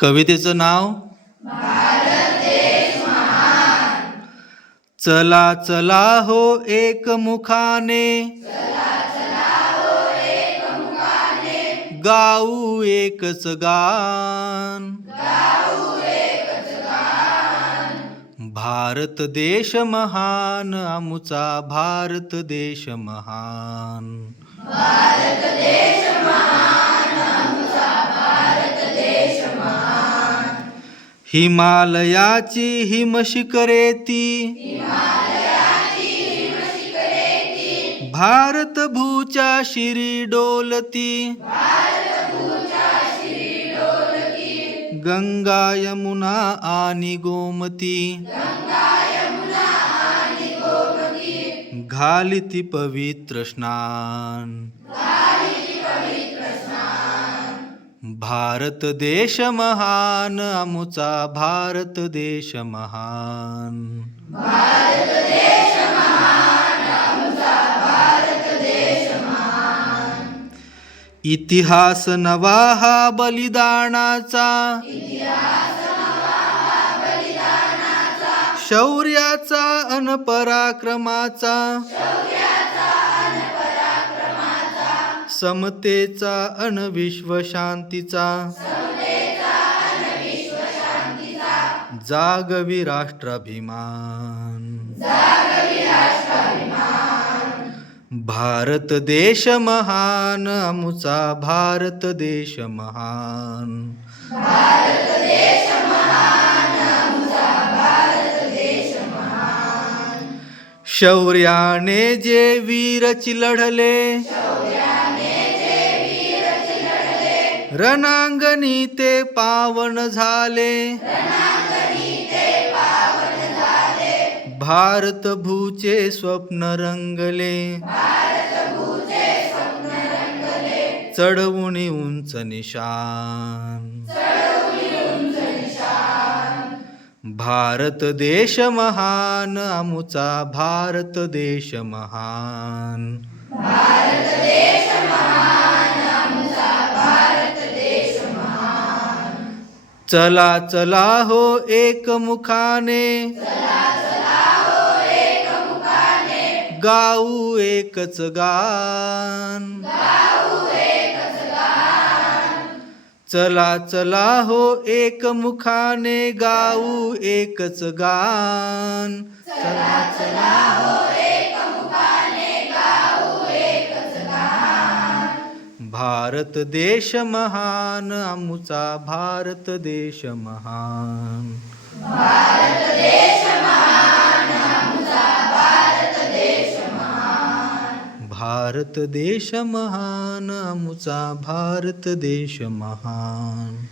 कवितेचं नाव चला चला हो एकमुखाने गाऊ एकच गान भारत देश महान आमुचा भारत देश महान हिमालयाची हिमशिखरे ती भारत भूच्या शिरी डोलती गंगा यमुना आणि गोमती घालिती पवित्र स्नान भारत देश महान आमुचा भारत देश महान इतिहास नवा हा बलिदानाचा शौर्याचा अन पराक्रमाचा समतेचा अन विश्वशांतीचा जागवी राष्ट्राभिमान भारत देश महान आमुचा भारत देश महान शौर्याने जे वीरची लढले रणांगणी ते पावन झाले भारत भूचे स्वप्न रंगले चढवून उंच निशान भारत देश महान आमुचा भारत देश महान चला चला हो एकमुखाने गाऊ एकच गान चला चला हो एकमुखाने गाऊ एकच गान चला चला हो भारत देश महान आमुचा भारत देश महान भारत देश महान आमुचा भारत देश महान